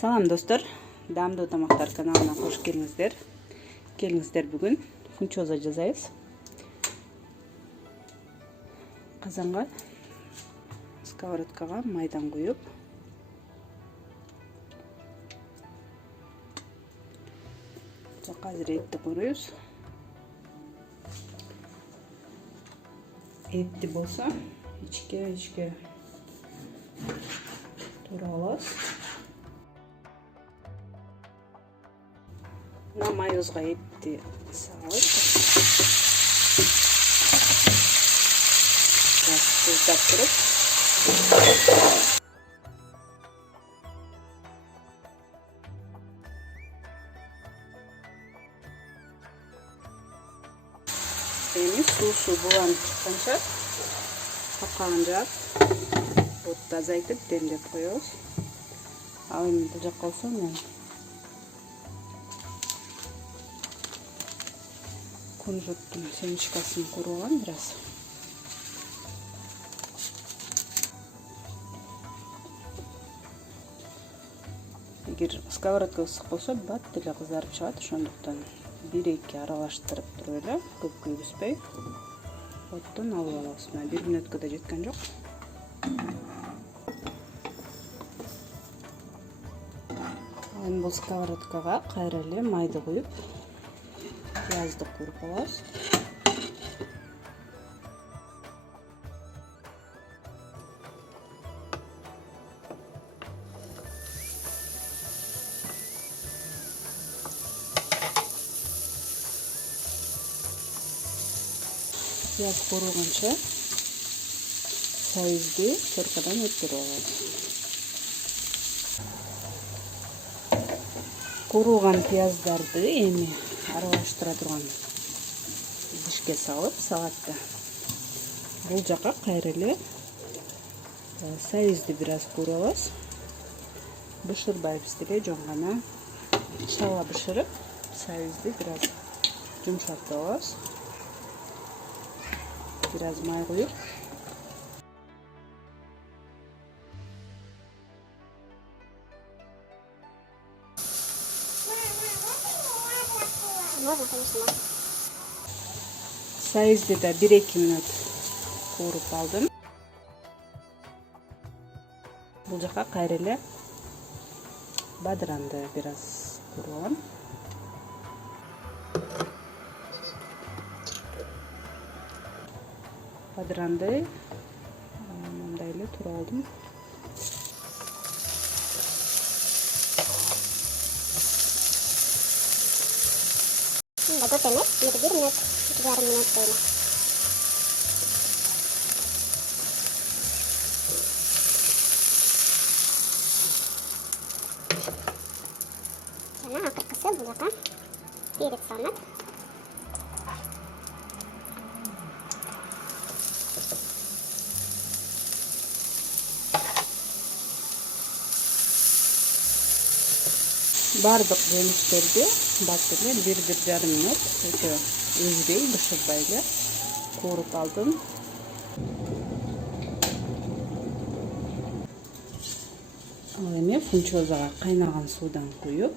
Салам достор, даамдуу тамактар каналына кош келиңиздер. Келиңиздер, бүгүн фунчоза жасайбыз. Казанга сковородкага майдан куюп, азыр этти куруйбуз. Этти болсо ичке тура алабыз. Мына майозго этти салып, туздап туруп, эми суусу буланып чыкканча капкагын жаап, отду азайтып демдеп коебуз. Ал эми бул жакка болсо мен кунжуттун семечкасын куруп бираз. Эгер сковородка ысык болсо бат эле кызарып чыгат, ошондуктан 1-2 аралаштырып туруп эле, көп күйгүзбөй оттон алып алабыз. Мына 1 мүнөткө да жеткен жок. Эми бул сковородкага кайра эле майды куюп, пиязды куруп алабыз. Пияз кууруганча сайызды чоркадан өткөрүп алабыз. Кууруган пияздарды эми аралаштыра турган идишке салып, салатта бул жака кайра эле сайызды бираз кууруп алабыз. Бышырбайбыз деле, жөн гана чала бышырып, сайызды бираз жумшартып алабыз. Бираз май куюп, сайызды да 1-2 мүнөт кууруп алдым. Бул жака кайра эле бадыранды бираз кууруп алам. Бадыранды мындай эле туруп алдым. Көп эмес, 1 мүнөт, 2,5 мүнөт дейм. Жана акыркысы бул жака перец салынат. Бардык жемиштерди бат эле 1-1,5 мүнөт өтө үзбөй, бышырбай эле кууруп алдым. Ал эми фунчозага кайнаган суудан куюп,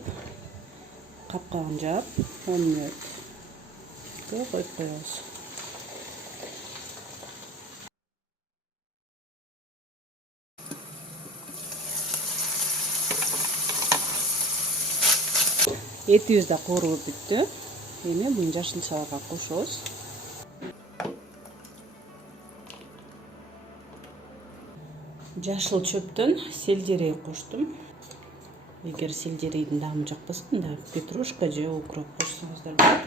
капкагын жаап, 10 мүнөткө коюп коебуз. Этибиз да куурулуп бүттү. Эми буну жашылчаларга кошобуз. Жашыл чөптөн сельдерей коштум. Эгер сельдерейдин даамы жакпаса, мында петрушка же укроп кошсоңуздар болот.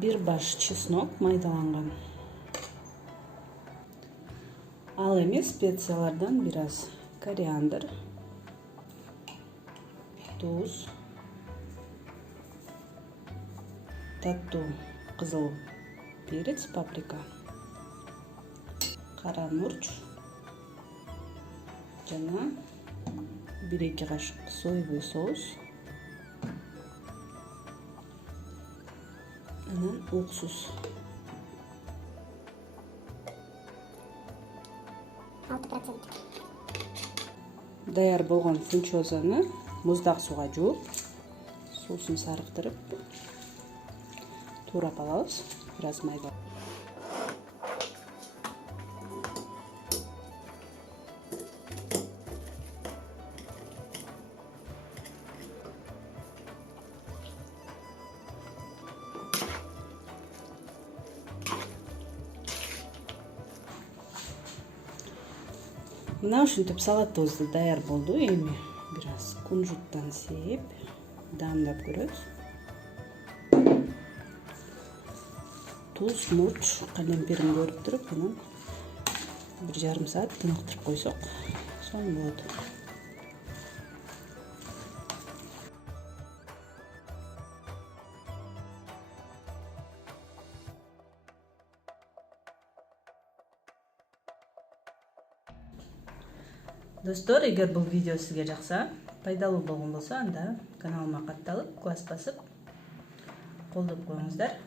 1 баш чеснок майдаланган. Ал эми специялардан бираз кориандр, туз, таттуу кызыл перец, паприка, кара мурч жана 1-2 кашык соевый соус, анан уксус. 6%. даяр болгон фунчозаны муздак сууга жууп, суусун сарыктырып, туурап алабыз. Бир аз майга. Мына ушинтип салатыбыз да даяр болду. Эми бир аз кунжуттан сээп, даамдап көрөбүз. Туз, мурч, калемперин көрүп туруп, анан 1,5 саат тыныктырып койсок, сонун болот. Достор, эгер бул видео сизге жакса, пайдалуу болгон болсо, анда каналыма катталып, класс басып, колдоп коюңуздар.